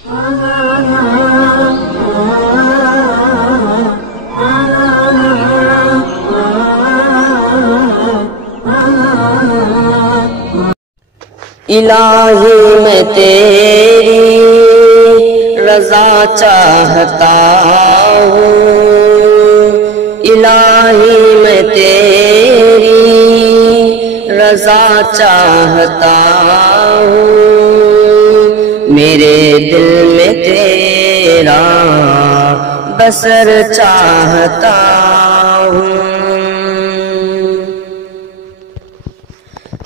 الہی میں تیری رضا چاہتا ہوں، الہی میں تیری رضا چاہتا ہوں، میرے دل میں تیرا بسر چاہتا ہوں،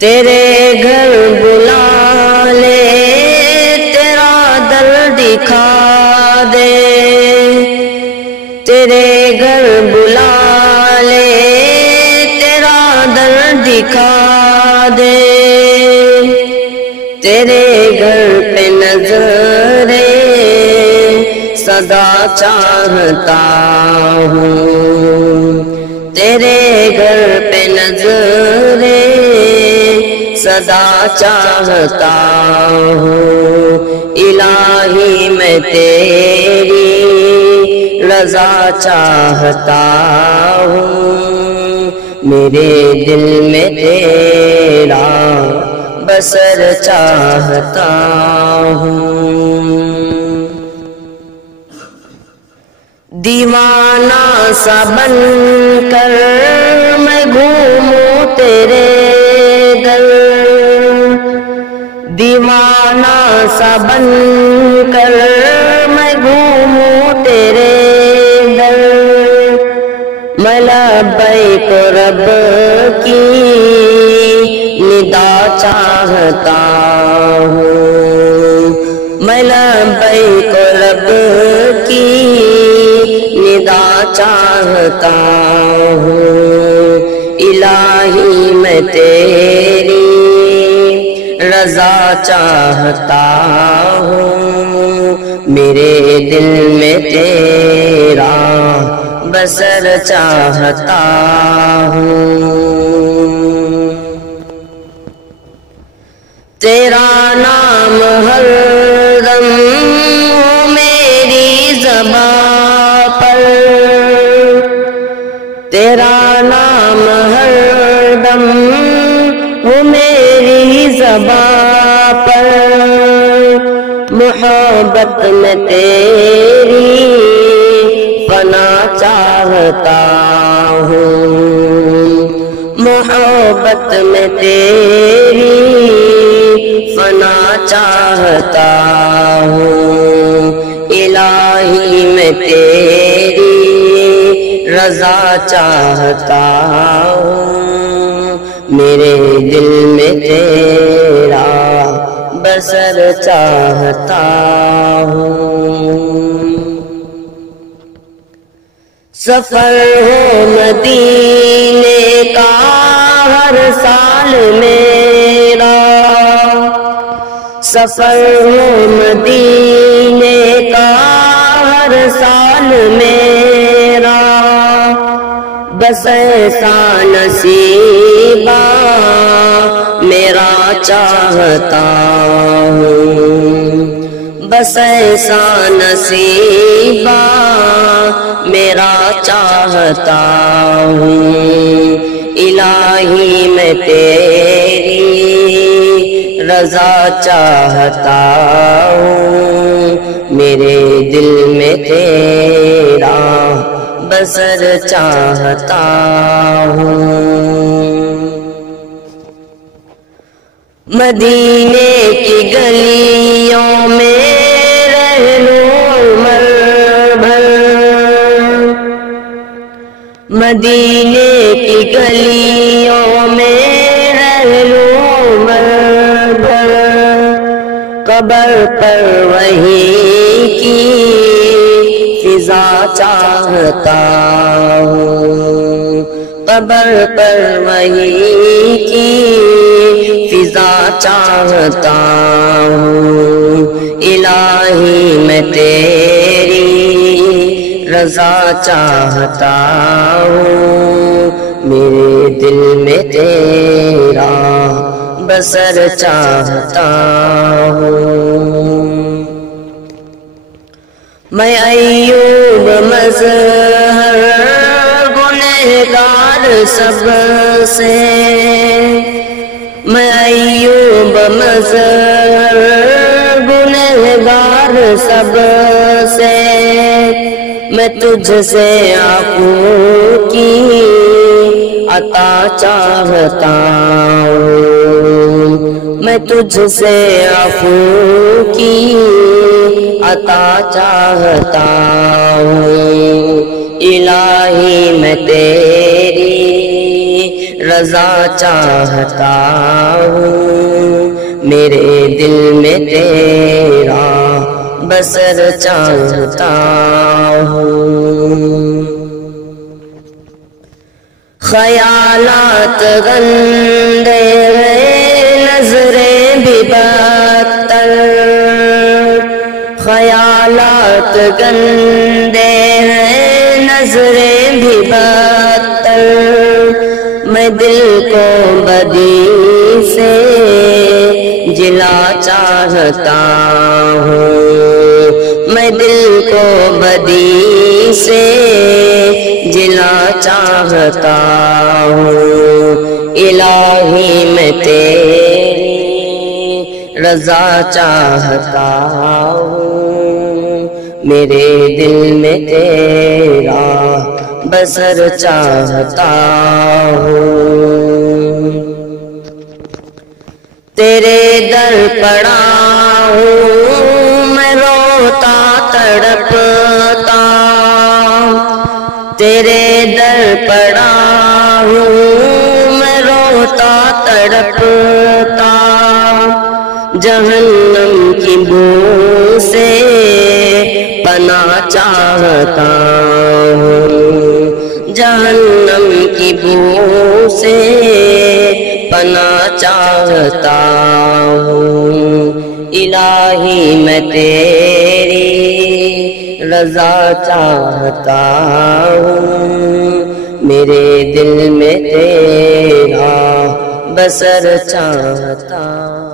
تیرے گھر بلا لے تیرا در دکھا دے، تیرے گھر بلا لے تیرا در دکھا دے، تیرے گھر پہ نظر صدا چاہتا ہوں، تیرے گھر پہ نظر صدا چاہتا ہوں، الہی میں تیری رضا چاہتا ہوں، میرے دل میں تیرا بسر چاہتا ہوں، دیوانہ سا بن کر میں گھوموں تیرے در، دیوانہ سا بن کر میں گھوموں تیرے در، میں لبیک رب کی ندا چاہتا ہوں، میں لبیک رب کی ندا چاہتا ہوں، الہی میں تیری رضا چاہتا ہوں، میرے دل میں تیرا بسر چاہتا ہوں، تیرا نام ہر دم ہو میری زباں پر، تیرا نام ہر دم ہو میری زباں پر، محبت میں تیری فنا چاہتا ہوں، محبت میں تیری فنا چاہتا ہوں، الہی میں تیری رضا چاہتا ہوں، میرے دل میں تیرا بسر چاہتا ہوں، سفر ہو مدینے کا ہر سال میرا، سفر ہو مدینے کا ہر سال میرا، بس ایسا نصیبہ میرا چاہتا ہوں، بس ایسا نصیبہ میرا چاہتا ہوں، الہی میں تیری رضا چاہتا ہوں، میرے دل میں تیرا بسر چاہتا ہوں، مدینے کی گلیوں میں رہ لوں عمر بھر، مدینے کی گلیوں میں رہ لوں عمر بھر، قبر پر وہی کی فضا چاہتا ہوں، قبر پر وہی کی فضا چاہتا ہوں، الہی میں تیری رضا چاہتا ہوں، میرے دل میں تیرا بسر چاہتا ہوں، میں ایوب مظہر گنہگار سب سے، میں ایوب مظہر گنہگار سب سے، میں تجھ سے عفو کی عطا چاہتا ہوں، میں تجھ سے عفو کی عطا چاہتا ہوں، الہی میں تیری رضا چاہتا ہوں، میرے دل میں تیرا بسر چاہتا ہوں۔ خیالات گندے ہیں نظریں بھی بدتر، خیالات گندے ہیں نظریں بھی بدتر، میں دل کو بدی سے جلا چاہتا ہوں، میں دل کو بدی سے جلا چاہتا ہوں، الہی میں تیری رضا چاہتا ہوں، میرے دل میں تیرا بسر چاہتا ہوں، تیرے در پڑا ہوں میں روتا تڑپتا، تیرے در پڑا ہوں میں روتا تڑپتا، جہنم کی بو سے پناہ چاہتا ہوں، جہنم کی بو سے پناہ چاہتا ہوں، الہی میں تیری رضا چاہتا ہوں، میرے دل میں تیرا بسر چاہتا ہوں۔